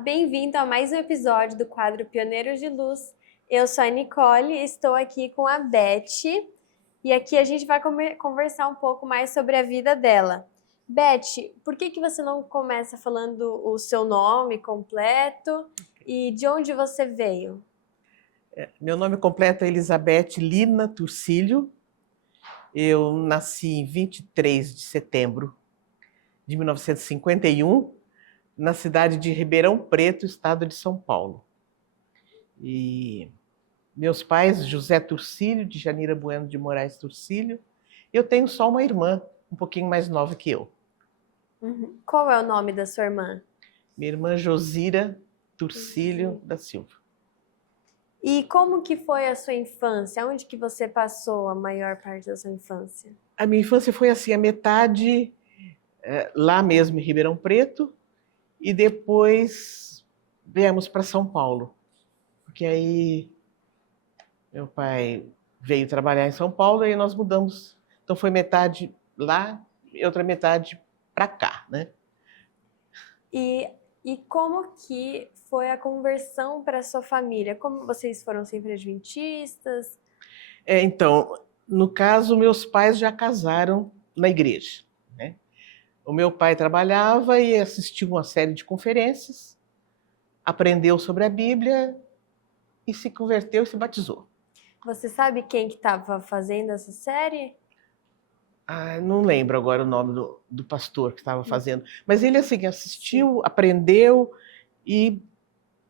bem-vindo a mais um episódio do quadro Pioneiros de Luz. Eu sou a Nicole e estou aqui com a Beth e aqui a gente vai conversar um pouco mais sobre a vida dela. Beth, por que você não começa falando o seu nome completo e de onde você veio? Meu nome completo é Elizabeth Lina Turcílio. Eu nasci em 23 de setembro de 1951, na cidade de Ribeirão Preto, estado de São Paulo. E meus pais, José Turcílio, de Janira Bueno de Moraes Turcílio. Eu tenho só uma irmã, um pouquinho mais nova que eu. Qual é o nome da sua irmã? Minha irmã Josira Turcílio da Silva. E como que foi a sua infância? Onde que você passou a maior parte da sua infância? A minha infância foi assim, a metade lá mesmo em Ribeirão Preto, e depois viemos para São Paulo, porque aí meu pai veio trabalhar em São Paulo e nós mudamos. Então foi metade lá e outra metade para cá, né? E como que foi a conversão para sua família? Como vocês foram sempre adventistas? Então, no caso, meus pais já casaram na igreja, né? O meu pai trabalhava e assistiu uma série de conferências, aprendeu sobre a Bíblia e se converteu e se batizou. Você sabe quem que estava fazendo essa série? Não lembro agora o nome do pastor que estava fazendo, mas ele assim assistiu, aprendeu e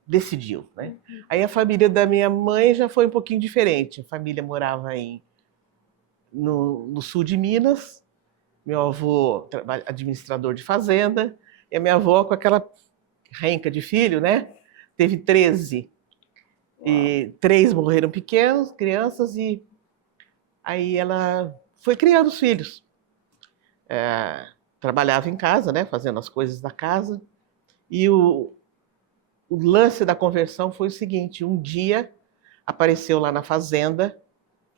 decidiu, né? Aí a família da minha mãe já foi um pouquinho diferente. A família morava no sul de Minas, meu avô administrador de fazenda, e a minha avó com aquela renca de filho, né? Teve 13. E 3 morreram pequenos, crianças, e aí ela foi criando os filhos. Trabalhava em casa, né? Fazendo as coisas da casa. E o lance da conversão foi o seguinte: um dia apareceu lá na fazenda,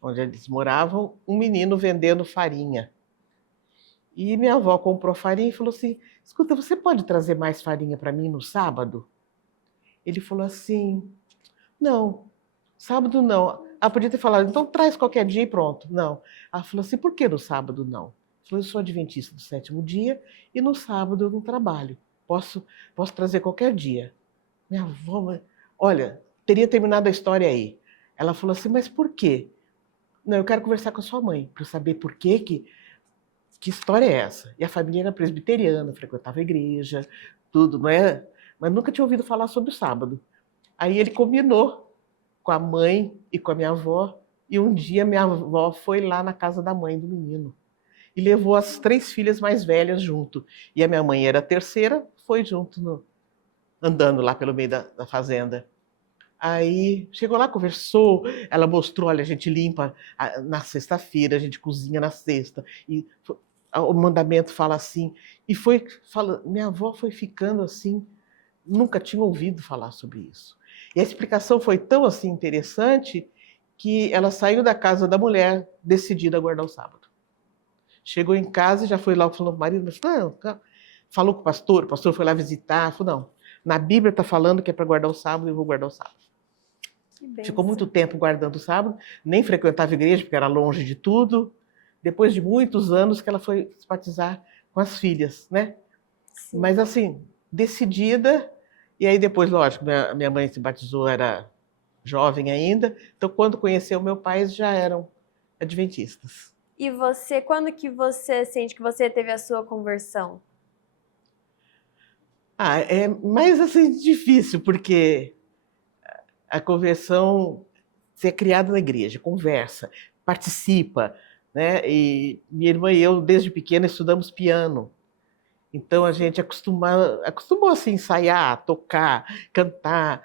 onde eles moravam, um menino vendendo farinha. E minha avó comprou farinha e falou assim: escuta, você pode trazer mais farinha para mim no sábado? Ele falou assim: não, sábado não. Podia ter falado, então traz qualquer dia e pronto. Não. Ela falou assim: por que no sábado não? Ele falou: eu sou adventista do 7º dia e no sábado eu não trabalho. Posso trazer qualquer dia. Minha avó, olha, teria terminado a história aí. Ela falou assim: mas por quê? Não, eu quero conversar com a sua mãe, para saber por que história é essa. E a família era presbiteriana, frequentava a igreja, tudo, não é? Mas nunca tinha ouvido falar sobre o sábado. Aí ele combinou com a mãe e com a minha avó, e um dia minha avó foi lá na casa da mãe do menino e levou as 3 filhas mais velhas junto. E a minha mãe era a terceira, foi junto, andando lá pelo meio da fazenda. Aí chegou lá, conversou, ela mostrou: olha, a gente limpa na sexta-feira, a gente cozinha na sexta, e o mandamento fala assim. E minha avó foi ficando assim, nunca tinha ouvido falar sobre isso. E a explicação foi tão assim interessante que ela saiu da casa da mulher decidida a guardar o sábado. Chegou em casa e já foi lá, falou para o marido, mas não, falou com o pastor foi lá visitar, falou: não, na Bíblia está falando que é para guardar o sábado, eu vou guardar o sábado. Ficou muito tempo guardando o sábado, nem frequentava a igreja, porque era longe de tudo. Depois de muitos anos que ela foi se batizar com as filhas, né? Sim. Mas assim, decidida. E aí depois, lógico, minha mãe se batizou, era jovem ainda. Então, quando conheceu meu pai, já eram adventistas. E você, quando que você sente que você teve a sua conversão? É mais assim difícil, porque a conversão, você é criado na igreja, conversa, participa, né? E minha irmã e eu, desde pequena, estudamos piano. Então a gente acostumou assim, ensaiar, tocar, cantar.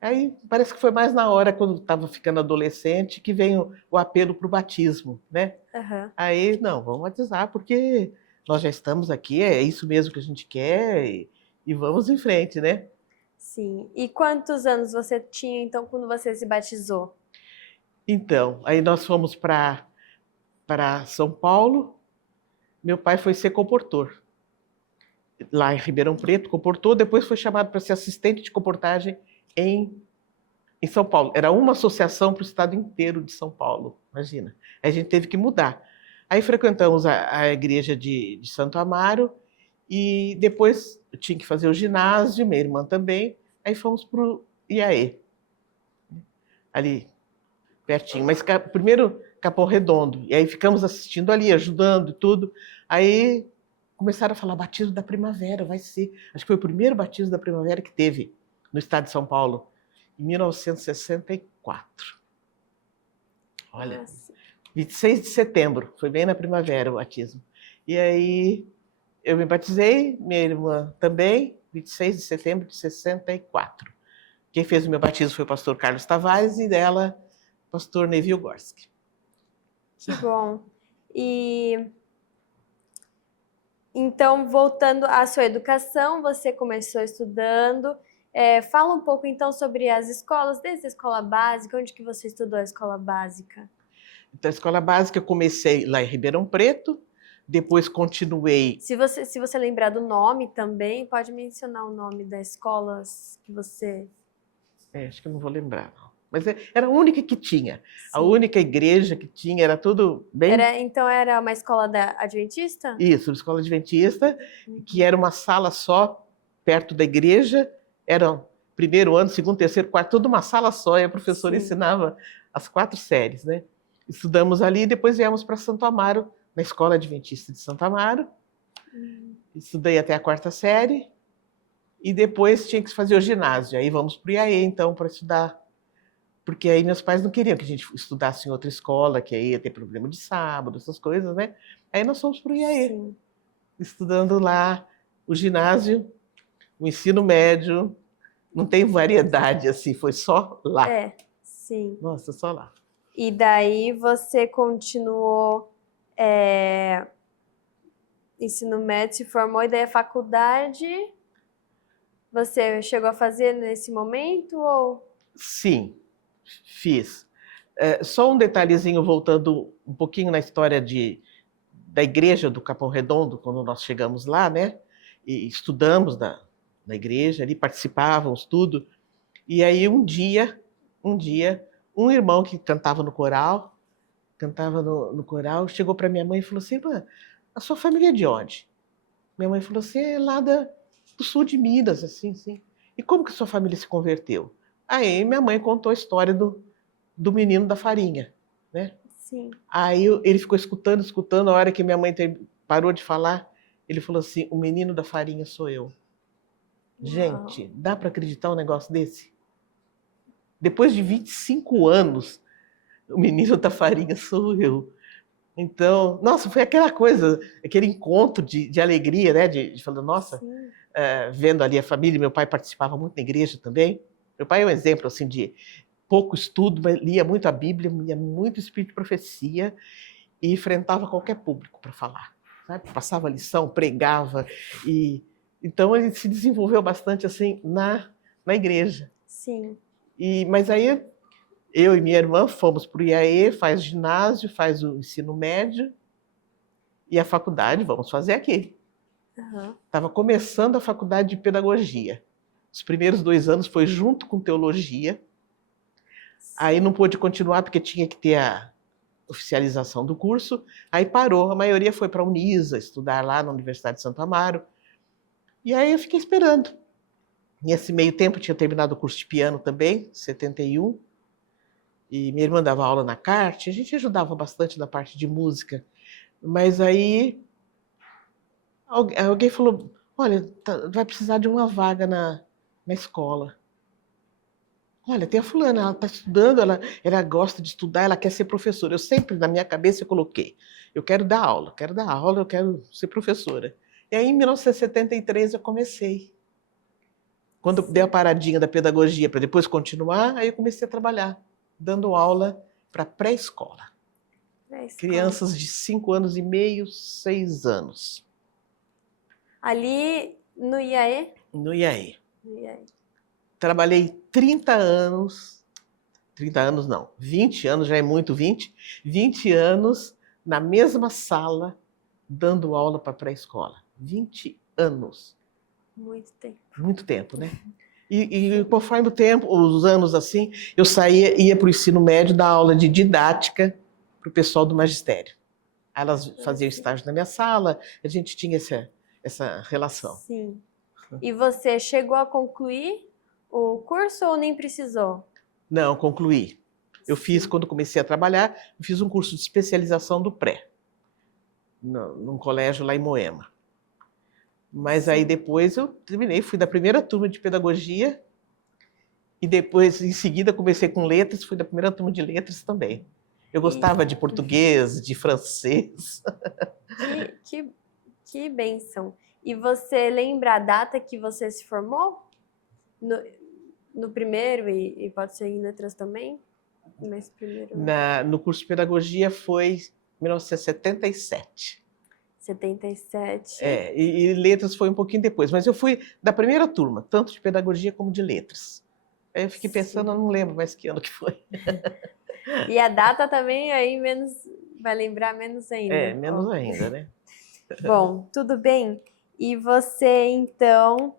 Aí parece que foi mais na hora, quando estava ficando adolescente, que veio o apelo para o batismo, né? Uhum. Aí, não, vamos batizar, porque nós já estamos aqui, é isso mesmo que a gente quer, e vamos em frente, né? Sim. E quantos anos você tinha, então, quando você se batizou? Então, aí nós fomos para São Paulo. Meu pai foi ser comportor. lá em Ribeirão Preto, comportou, depois foi chamado para ser assistente de comportagem em São Paulo. Era uma associação para o estado inteiro de São Paulo, imagina. Aí a gente teve que mudar. Aí frequentamos a igreja de Santo Amaro e depois eu tinha que fazer o ginásio, minha irmã também. Aí fomos para o IAE, ali pertinho. Mas primeiro Capão Redondo. E aí ficamos assistindo ali, ajudando e tudo. Aí começaram a falar, batismo da primavera, vai ser. Acho que foi o primeiro batismo da primavera que teve no estado de São Paulo, em 1964. Olha, Nossa. 26 de setembro, foi bem na primavera o batismo. E aí eu me batizei, minha irmã também, 26 de setembro de 64. Quem fez o meu batismo foi o pastor Carlos Tavares e dela, o pastor Neville Gorski. Que bom. E então, voltando à sua educação, você começou estudando. Fala um pouco então sobre as escolas, desde a escola básica, onde que você estudou a escola básica? Então, a escola básica eu comecei lá em Ribeirão Preto, depois continuei. Se você lembrar do nome também, pode mencionar o nome das escolas que você... Acho que eu não vou lembrar, não. Mas era a única que tinha. Sim. A única igreja que tinha, era tudo bem... Então era uma escola da Adventista? Isso, uma escola adventista, que era uma sala só, perto da igreja. Era primeiro ano, segundo, terceiro, quarto, tudo uma sala só, e a professora ensinava as 4 séries, né? Estudamos ali e depois viemos para Santo Amaro, na escola adventista de Santo Amaro. Estudei até a 4ª série e depois tinha que fazer o ginásio. Aí vamos para o IAE, então, para estudar. Porque aí meus pais não queriam que a gente estudasse em outra escola, que aí ia ter problema de sábado, essas coisas, né? Aí nós fomos para o IAE, estudando lá o ginásio, o ensino médio. Não tem variedade, assim, foi só lá. Sim. Nossa, só lá. E daí você continuou ensino médio, se formou, e daí a faculdade você chegou a fazer nesse momento? Ou... Sim, fiz. Só um detalhezinho, voltando um pouquinho na história da igreja do Capão Redondo, quando nós chegamos lá, né? E estudamos na igreja, ali participávamos, tudo. E aí um dia, um irmão que cantava no coral, chegou para minha mãe e falou assim: a sua família é de onde? Minha mãe falou assim: é lá do sul de Minas, assim, sim. E como que sua família se converteu? Aí minha mãe contou a história do menino da farinha, né? Sim. Aí ele ficou escutando, a hora que minha mãe parou de falar, ele falou assim: o menino da farinha sou eu. Uau. Gente, dá para acreditar um negócio desse? Depois de 25 anos, o menino da farinha sou eu. Então, nossa, foi aquela coisa, aquele encontro de alegria, né? De falar, nossa, vendo ali a família. Meu pai participava muito na igreja também. Meu pai é um exemplo assim de pouco estudo, mas lia muito a Bíblia, lia muito espírito de profecia e enfrentava qualquer público para falar, sabe? Passava lição, pregava, e então ele se desenvolveu bastante assim na igreja. Sim. Mas aí eu e minha irmã fomos para o IAE, faz ginásio, faz o ensino médio e a faculdade vamos fazer aqui. Estava começando a faculdade de pedagogia. Os primeiros 2 anos foi junto com teologia. Aí não pôde continuar porque tinha que ter a oficialização do curso. Aí parou, a maioria foi para a Unisa, estudar lá na Universidade de Santo Amaro. E aí eu fiquei esperando. Nesse meio tempo eu tinha terminado o curso de piano também, 71. E minha irmã dava aula na CART, a gente ajudava bastante na parte de música. Mas aí alguém falou: olha, vai precisar de uma vaga na escola. Olha, tem a fulana, ela está estudando, ela gosta de estudar, ela quer ser professora. Eu sempre, na minha cabeça, eu coloquei: eu quero dar aula, eu quero ser professora. E aí, em 1973, eu comecei. Quando dei a paradinha da pedagogia para depois continuar, aí eu comecei a trabalhar, dando aula para pré-escola. Crianças de 5 anos e meio, 6 anos. Ali no IAE? No IAE. Trabalhei 30 anos, 30 anos não, 20 anos, já é muito 20 anos na mesma sala, dando aula para pré-escola. 20 anos. Muito tempo. Muito tempo, né? E conforme o tempo, os anos assim, eu ia para o ensino médio dar aula de didática para o pessoal do magistério. Elas faziam estágio na minha sala, a gente tinha essa relação. Sim. E você chegou a concluir o curso ou nem precisou? Não, concluí. Eu fiz, quando comecei a trabalhar, eu fiz um curso de especialização do pré, num colégio lá em Moema. Mas aí depois eu terminei, fui da primeira turma de pedagogia e depois, em seguida, comecei com letras, fui da primeira turma de letras também. Eu gostava de português, de francês. Que bênção. E você lembra a data que você se formou? No primeiro e pode ser em letras também? Mas primeiro... No curso de pedagogia foi 1977. 77. E letras foi um pouquinho depois, mas eu fui da primeira turma, tanto de pedagogia como de letras. Aí eu fiquei pensando, eu não lembro mais que ano que foi. E a data também aí vai lembrar menos ainda. Menos ainda, né? Bom, tudo bem. E você, então,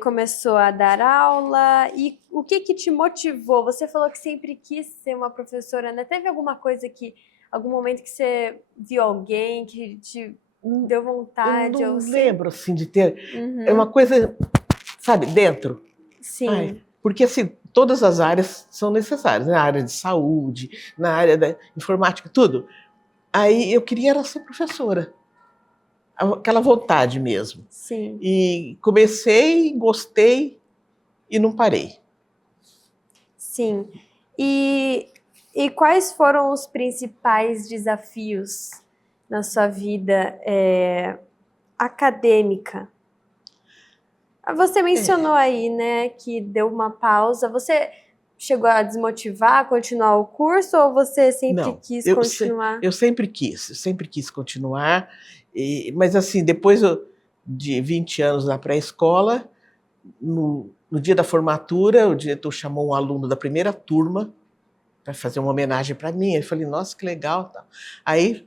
começou a dar aula, e o que te motivou? Você falou que sempre quis ser uma professora, né? Teve algum momento que você viu alguém que te deu vontade? Eu não lembro, assim, de ter... Uhum. É uma coisa, sabe, dentro. Sim. Porque, assim, todas as áreas são necessárias, na área de saúde, na área da informática, tudo. Aí eu queria era ser professora. Aquela vontade mesmo. Sim. E comecei, gostei e não parei. Sim. E quais foram os principais desafios na sua vida acadêmica? Você mencionou aí, né, que deu uma pausa. Você chegou a desmotivar, a continuar o curso, ou você sempre quis continuar? Eu sempre quis continuar. Mas assim, depois de 20 anos na pré-escola, no dia da formatura, o diretor chamou um aluno da primeira turma para fazer uma homenagem para mim. Eu falei, nossa, que legal. Aí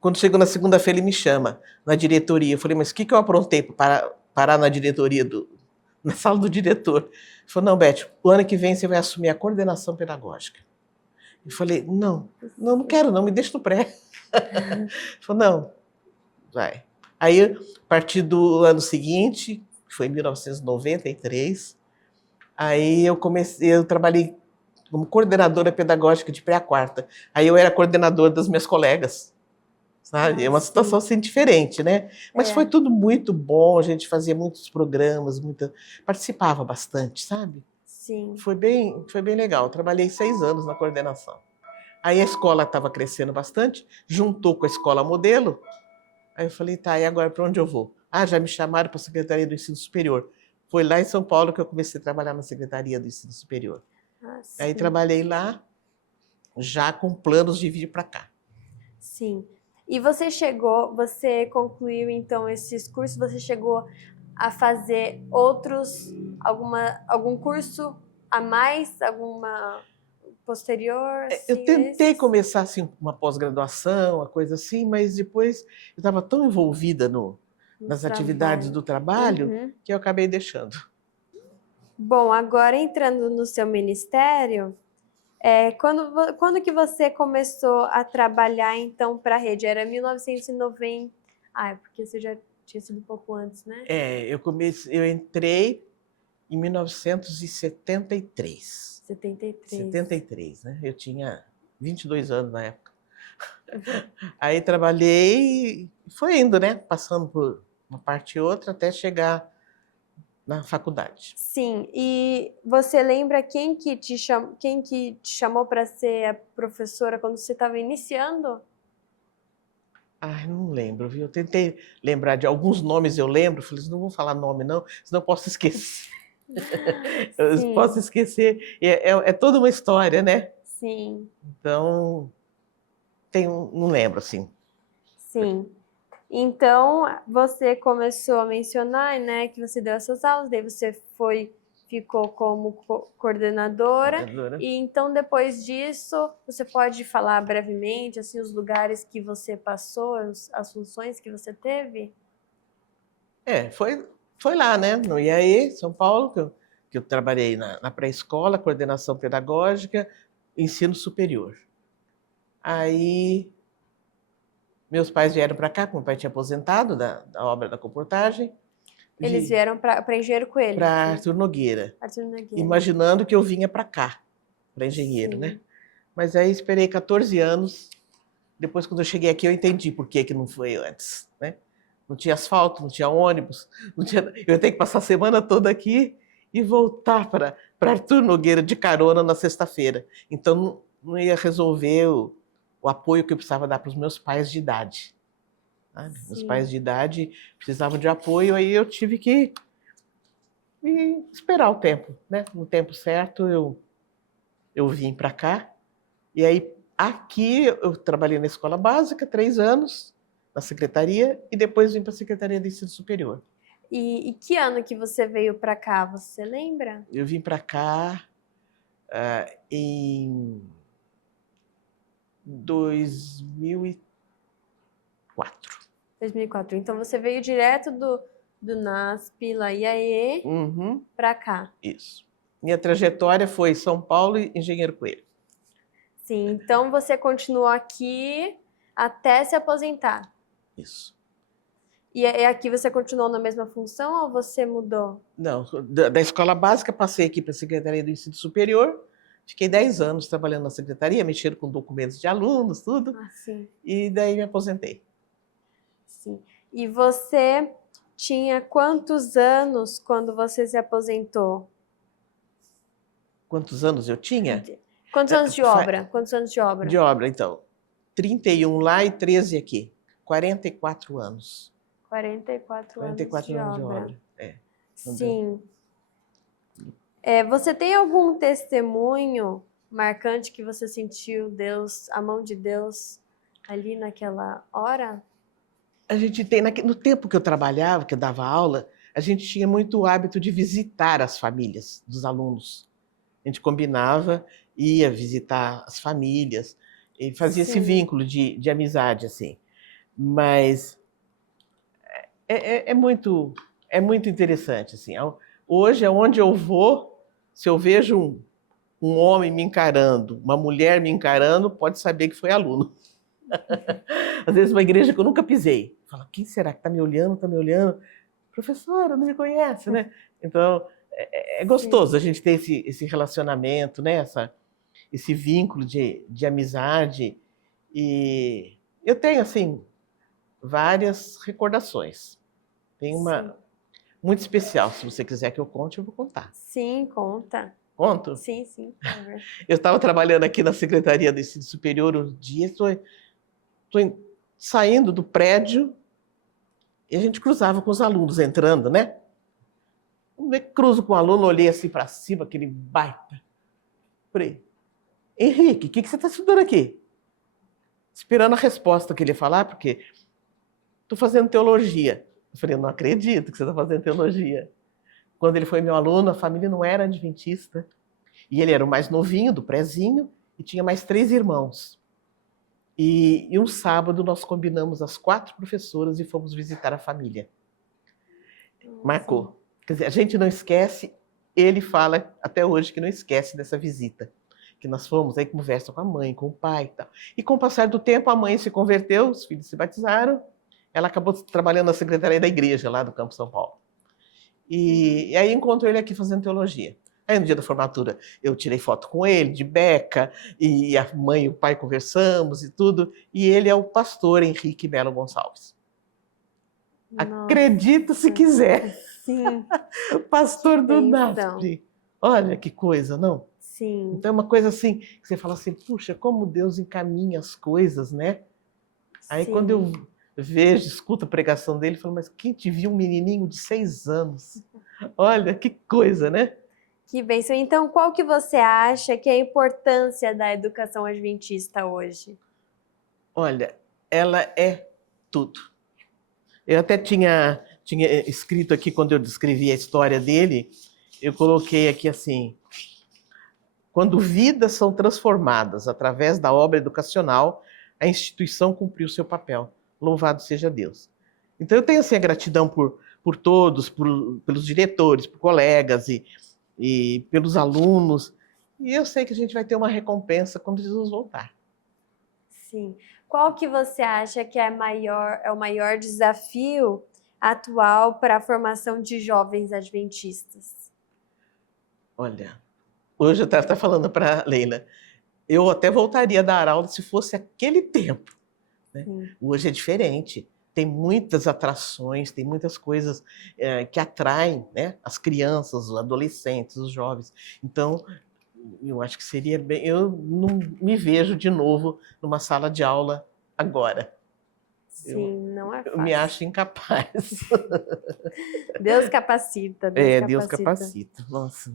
quando chegou na segunda-feira, ele me chama na diretoria. Eu falei, mas o que eu aprontei para parar na diretoria, na sala do diretor? Ele falou, não, Beth, o ano que vem você vai assumir a coordenação pedagógica. Eu falei, não quero não, me deixa no pré. Ele falou, não, vai. Aí, a partir do ano seguinte, que foi em 1993, aí eu trabalhei como coordenadora pedagógica de pré a quarta. Aí eu era coordenadora das minhas colegas, sabe? É uma situação assim diferente, né? Mas foi tudo muito bom, a gente fazia muitos programas, participava bastante, sabe? Sim. Foi bem legal. Trabalhei 6 anos na coordenação. Aí a escola estava crescendo bastante, juntou com a escola modelo. Aí eu falei, tá, e agora para onde eu vou? Já me chamaram para a Secretaria do Ensino Superior. Foi lá em São Paulo que eu comecei a trabalhar na Secretaria do Ensino Superior. Aí trabalhei lá, já com planos de vir para cá. Sim. E você concluiu então esses cursos, você chegou a fazer algum curso a mais, alguma posterior? Eu tentei começar assim, uma pós-graduação, uma coisa assim, mas depois eu estava tão envolvida nas atividades do trabalho que eu acabei deixando. Bom, agora entrando no seu ministério, quando que você começou a trabalhar então para a rede? Era 1990. É porque você já tinha sido um pouco antes, né? Eu entrei em 1973. 73, né? Eu tinha 22 anos na época. Aí trabalhei e foi indo, né? Passando por uma parte e outra até chegar na faculdade. Sim, e você lembra quem que te chamou para ser a professora quando você estava iniciando? Não lembro, viu? Eu tentei lembrar de alguns nomes, eu lembro, falei, não vou falar nome não, senão eu posso esquecer. Eu posso esquecer, é toda uma história, né? Sim. Então, não lembro, assim. Sim. Então, você começou a mencionar, né, que você deu essas aulas, daí você ficou como coordenadora. E então, depois disso, você pode falar brevemente assim, os lugares que você passou, as funções que você teve? Foi lá, né, no IAE, São Paulo, que eu trabalhei na pré-escola, coordenação pedagógica, ensino superior. Aí, meus pais vieram para cá, meu pai tinha aposentado da obra da comportagem. Eles vieram para Engenheiro Coelho? Para Arthur Nogueira. Arthur Nogueira. Imaginando que eu vinha para cá, para engenheiro, né? Mas aí esperei 14 anos. Depois, quando eu cheguei aqui, eu entendi por que não foi antes, né? Não tinha asfalto, não tinha ônibus, eu ia ter que passar a semana toda aqui e voltar para Arthur Nogueira de carona na sexta-feira. Então, não ia resolver o apoio que eu precisava dar para os meus pais de idade. Sabe? Meus pais de idade precisavam de apoio, aí eu tive que esperar o tempo, né? No tempo certo, eu vim para cá. E aí, aqui, eu trabalhei na escola básica 3 anos, na secretaria, e depois vim para a Secretaria de Ensino Superior. E que ano que você veio para cá, você lembra? Eu vim para cá em 2004. 2004. Então, você veio direto do NASP, lá IAE, para cá. Isso. Minha trajetória foi São Paulo e Engenheiro Coelho. Sim, então você continuou aqui até se aposentar. Isso. E aqui você continuou na mesma função ou você mudou? Não, da escola básica passei aqui para a Secretaria do Ensino Superior, fiquei 10 anos trabalhando na secretaria, mexendo com documentos de alunos, tudo, e daí me aposentei. Sim. E você tinha quantos anos quando você se aposentou? Quantos anos eu tinha? Quantos anos de obra? Quantos anos de obra? De obra, então. 31 lá e 13 aqui. 44 anos. 44 anos de obra. É. Sim. Você tem algum testemunho marcante que você sentiu Deus, a mão de Deus ali naquela hora? A gente tem, no tempo que eu trabalhava, que eu dava aula, a gente tinha muito o hábito de visitar as famílias dos alunos. A gente combinava, ia visitar as famílias, e fazia esse vínculo de amizade, assim. Mas é muito interessante, assim. Hoje, aonde eu vou, se eu vejo um homem me encarando, uma mulher me encarando, pode saber que foi aluno. Às vezes, uma igreja que eu nunca pisei. Fala, quem será que está me olhando, está me olhando? Professora, não me conhece, né? Então, é gostoso a gente ter esse relacionamento, né? Esse vínculo de amizade. E eu tenho, assim, várias recordações. Tem uma muito especial. Se você quiser que eu conte, eu vou contar. Sim, conta. Conto? Sim. Eu estava trabalhando aqui na Secretaria do Ensino Superior um dia, estou saindo do prédio e a gente cruzava com os alunos entrando, né? Cruzo com o aluno, olhei assim para cima, aquele baita. Falei, Henrique, o que você está estudando aqui? Esperando a resposta que ele ia falar, porque estou fazendo teologia. Eu falei, não acredito que você está fazendo teologia. Quando ele foi meu aluno, a família não era adventista. E ele era o mais novinho, do prézinho, e tinha mais 3 irmãos. E um sábado nós combinamos as 4 professoras e fomos visitar a família. Marcou. Quer dizer, a gente não esquece, ele fala até hoje que não esquece dessa visita. Que nós fomos, aí conversa com a mãe, com o pai e tal. E com o passar do tempo, a mãe se converteu, os filhos se batizaram, ela acabou trabalhando na secretaria da igreja lá do Campo São Paulo. E aí encontro ele aqui fazendo teologia. Aí no dia da formatura eu tirei foto com ele, de beca, e a mãe e o pai conversamos e tudo. E ele é o pastor Henrique Melo Gonçalves. Nossa. Acredita se quiser. Sim. Pastor do NASP. Olha que coisa, não? Sim. Então é uma coisa assim, que você fala assim, puxa, como Deus encaminha as coisas, né? Aí quando eu vejo, escuto a pregação dele, falo, mas quem te viu um menininho de 6 anos? Olha, que coisa, né? Que bênção. Então, qual que você acha que é a importância da educação adventista hoje? Olha, ela é tudo. Eu até tinha escrito aqui, quando eu descrevi a história dele, eu coloquei aqui assim: quando vidas são transformadas através da obra educacional, a instituição cumpriu seu papel. Louvado seja Deus. Então eu tenho assim a gratidão por todos, pelos diretores, por colegas e pelos alunos. E eu sei que a gente vai ter uma recompensa quando Jesus voltar. Sim. Qual que você acha que é o maior desafio atual para a formação de jovens adventistas? Olha, hoje eu estava falando para a Leila, eu até voltaria a dar aula se fosse aquele tempo, né? Hoje é diferente. Tem muitas atrações, tem muitas coisas que atraem, né, as crianças, os adolescentes, os jovens. Então, eu acho que seria bem... Eu não me vejo de novo numa sala de aula agora. Sim, não é fácil. Eu me acho incapaz. Deus capacita. Deus capacita. Nossa.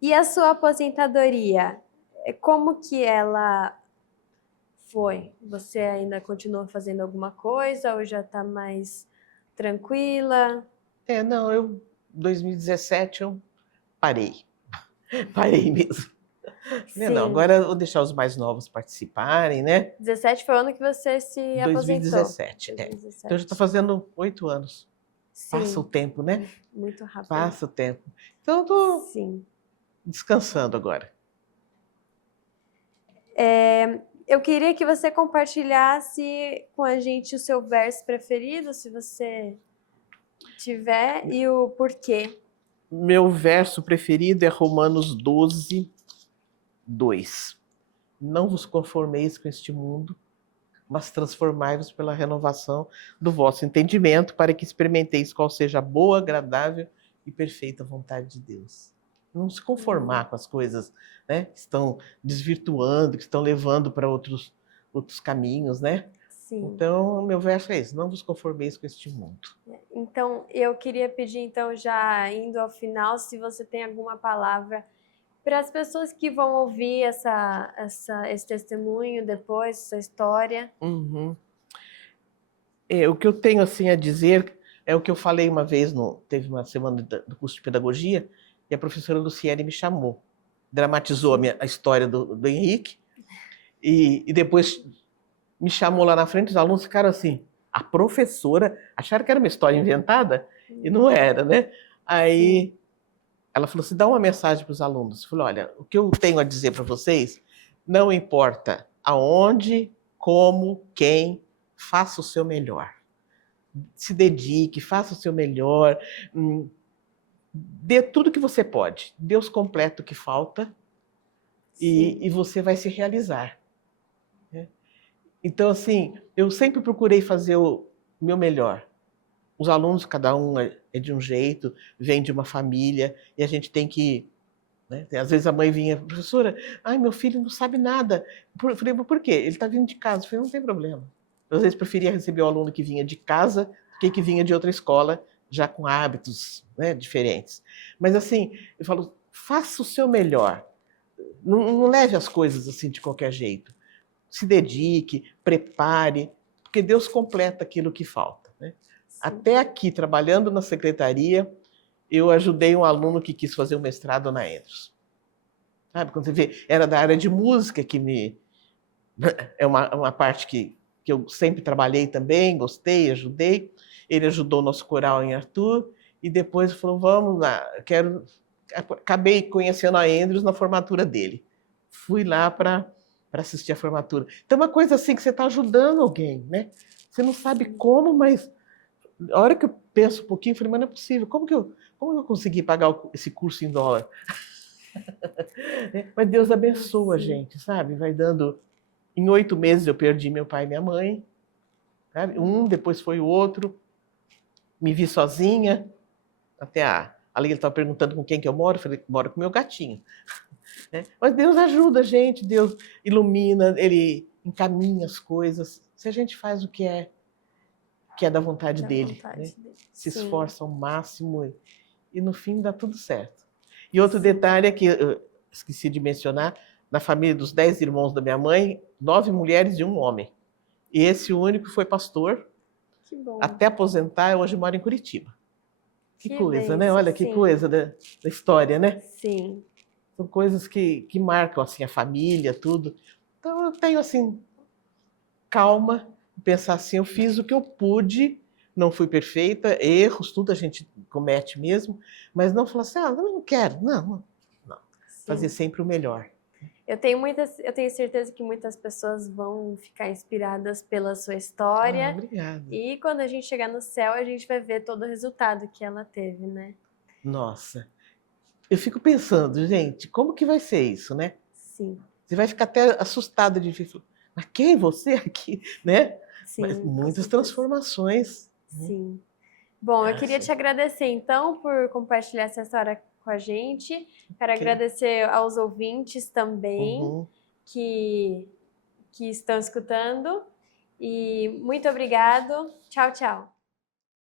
E a sua aposentadoria? Como que ela foi? Você ainda continua fazendo alguma coisa ou já está mais tranquila? Não, em 2017 eu parei. Parei mesmo. Não, agora eu vou deixar os mais novos participarem, né? 17 foi o ano que você se aposentou. 2017, Então eu já estou fazendo 8 anos. Sim. Passa o tempo, né? Muito rápido. Passa o tempo. Então eu estou descansando agora. Eu queria que você compartilhasse com a gente o seu verso preferido, se você tiver, e o porquê. Meu verso preferido é Romanos 12, 2. Não vos conformeis com este mundo, mas transformai-vos pela renovação do vosso entendimento, para que experimenteis qual seja a boa, agradável e perfeita vontade de Deus. Não se conformar com as coisas, né, que estão desvirtuando, que estão levando para outros caminhos, né? Sim. Então, meu verso é esse: não vos conformeis com este mundo. Então, eu queria pedir, então, já indo ao final, se você tem alguma palavra para as pessoas que vão ouvir esse testemunho depois, essa história. Uhum. O que eu tenho assim a dizer é o que eu falei uma vez, teve uma semana do curso de pedagogia, e a professora Luciene me chamou, dramatizou a história do Henrique, e depois me chamou lá na frente, os alunos ficaram assim, a professora, acharam que era uma história inventada, e não era, né? Aí ela falou assim, dá uma mensagem para os alunos. Eu falei, olha, o que eu tenho a dizer para vocês, não importa aonde, como, quem, faça o seu melhor. Se dedique, faça o seu melhor, dê tudo que você pode. Deus completa o que falta e você vai se realizar. Então, assim, eu sempre procurei fazer o meu melhor. Os alunos, cada um é de um jeito, vem de uma família, e a gente tem que... né? Às vezes a mãe vinha, professora, ai, meu filho não sabe nada. Eu falei, por quê? Ele está vindo de casa. Eu falei, não tem problema. Eu, às vezes, preferia receber o aluno que vinha de casa do que vinha de outra escola, já com hábitos, né, diferentes. Mas, assim, eu falo, faça o seu melhor. Não leve as coisas assim de qualquer jeito. Se dedique, prepare, porque Deus completa aquilo que falta. Né? Até aqui, trabalhando na secretaria, eu ajudei um aluno que quis fazer um mestrado na Andrews. Sabe, quando você vê, era da área de música, que é uma parte que eu sempre trabalhei também, gostei, ajudei. Ele ajudou o nosso coral em Arthur, e depois falou, vamos lá, acabei conhecendo a Andrews na formatura dele. Fui lá para assistir a formatura. Então, uma coisa assim que você está ajudando alguém, né? Você não sabe como, mas a hora que eu penso um pouquinho, eu falei, mas não é possível, como que eu consegui pagar esse curso em dólar? Mas Deus abençoa a gente, sabe? Vai dando... Em 8 meses eu perdi meu pai e minha mãe, sabe? Depois foi o outro, me vi sozinha, até a Leila estava perguntando com quem que eu moro, eu falei, moro com meu gatinho. Mas Deus ajuda a gente, Deus ilumina, Ele encaminha as coisas, se a gente faz o que é da vontade dele, né? Se esforça ao máximo e no fim dá tudo certo. E outro detalhe é que eu esqueci de mencionar, na família dos 10 irmãos da minha mãe, 9 mulheres e 1 homem. E esse único foi pastor, até aposentar, hoje mora em Curitiba. Que Que coisa, né? bênção, Olha que sim. coisa da história, né? Sim. São coisas que marcam assim a família, tudo. Então eu tenho assim calma, pensar assim, eu fiz o que eu pude, não fui perfeita, erros, tudo a gente comete mesmo, mas não falar assim, eu não quero, não. Fazer Sim. sempre o melhor. Eu tenho certeza que muitas pessoas vão ficar inspiradas pela sua história. Obrigado. E quando a gente chegar no céu, a gente vai ver todo o resultado que ela teve, né? Nossa, eu fico pensando, gente, como que vai ser isso, né? Sim. Você vai ficar até assustado de ver, mas quem é você aqui, né? Mas Sim, com muitas certeza. transformações. Sim. Bom, eu queria te agradecer então por compartilhar essa história com a gente. Quero Ok. agradecer aos ouvintes também Uhum. que estão escutando. E muito obrigado. Tchau, tchau.